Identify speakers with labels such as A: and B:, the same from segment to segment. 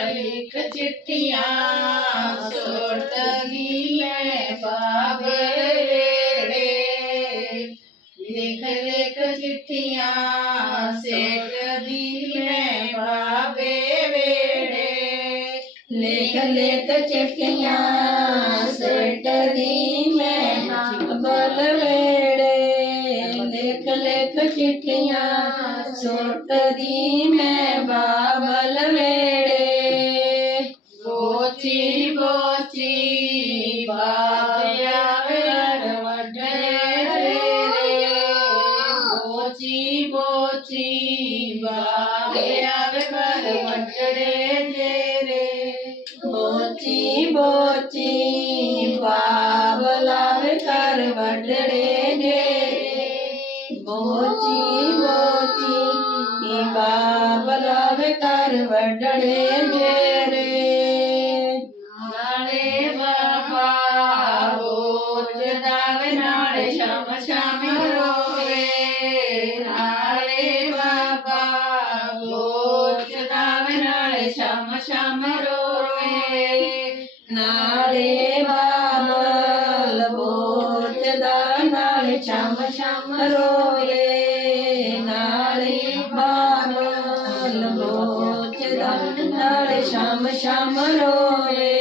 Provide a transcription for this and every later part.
A: अलिक चिट्ठिया सोड़तगी मैं बाबरे लिख लिख चिट्ठियाँ सेठगी मैं बाबे बेड़े।
B: लिख लिख सेठ दी में
C: बल
B: बेड़े। लिख लिख चिट्ठियाँ सोड़तगी में
A: मोची बावे आवे पर मटरे
B: कर मटरे तेरे मोची मोची बावलावे कर मटरे तेरे
A: बाबा ओ जदावे नाले शाम शाम रो। श्याम श्याम रोवे
B: नाले बाबल बोचदा नाले श्याम श्याम रोवे नाले बाबल बोचदा नाले श्याम श्याम रोवे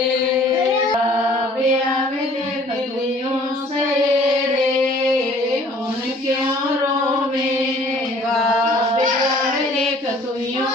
A: आवे आवे देखलियों से रे उन क्यों रोवे आवे देख तुयों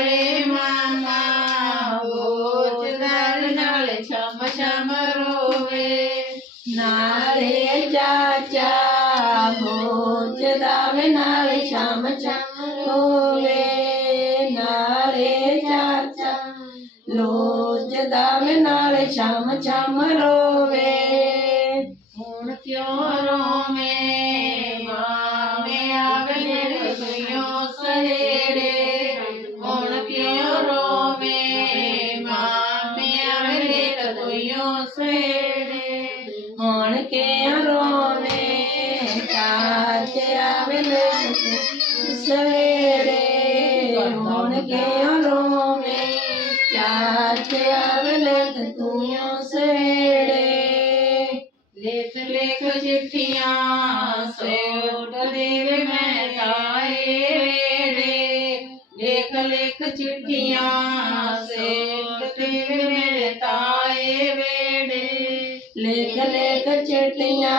A: ਨਾਲੇ ਮਾਮਾ ਰੋਜ਼ ਨਾਲੇ ਨਾਲੇ ਸ਼ਮ ਸ਼ਮ ਰੋਵੇ
B: ਨਾਲੇ ਚਾਚਾ ਮੋਚਦਾ ਵੇ ਨਾਲੇ ਸ਼ਾਮ
C: ਸ਼ਾਮ ਹੋਵੇ
B: ਨਾਲੇ ਚਾਚਾ ਲੋਚਦਾ ਵੇ ਨਾਲੇ ਸ਼ਾਮ ਸ਼ਾਮ ਰੋਵੇ
C: ਹੁਣ
A: ਕਿਉਂ ਰੋਵੇਂ ਮਾਮੇ ਆਵੇ ਮੇਰੇ ਸੁਈਓ ਸਹੇੜੇ
B: रोने सवेरे होन के रोने चाचे आवले तूयो सवेरे
C: लेख
A: लेख चिट्ठियाँ सोट देवे लेख लेख चिट्ठियाँ सोट
B: लेख लेख चटिया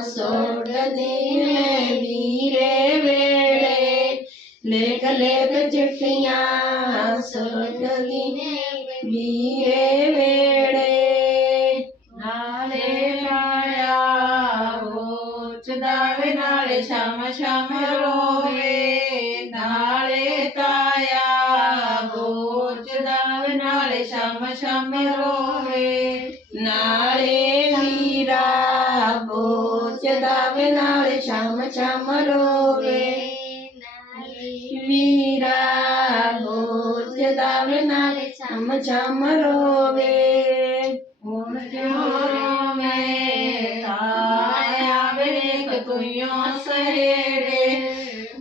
B: सोड दीने वीरे वेड़े लेख लेख चटिया सोड दीने वीरे वेड़े
A: नाले आया वो चदावे नाले शाम शाम रोवे। नाले ता शम शम रोवे
B: नारे मीरा बोच दावे नारे शम शम रोवे मीरा बोच दावे नारे शम शम रोवे
A: हूँ क्यों रोवे आया वे तुयो सहेरे।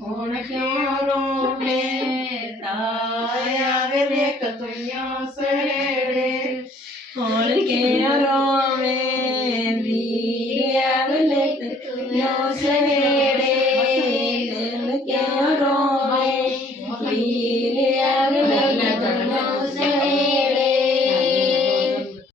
A: हुण क्यों proyecto tuyo seré,
B: porque ahora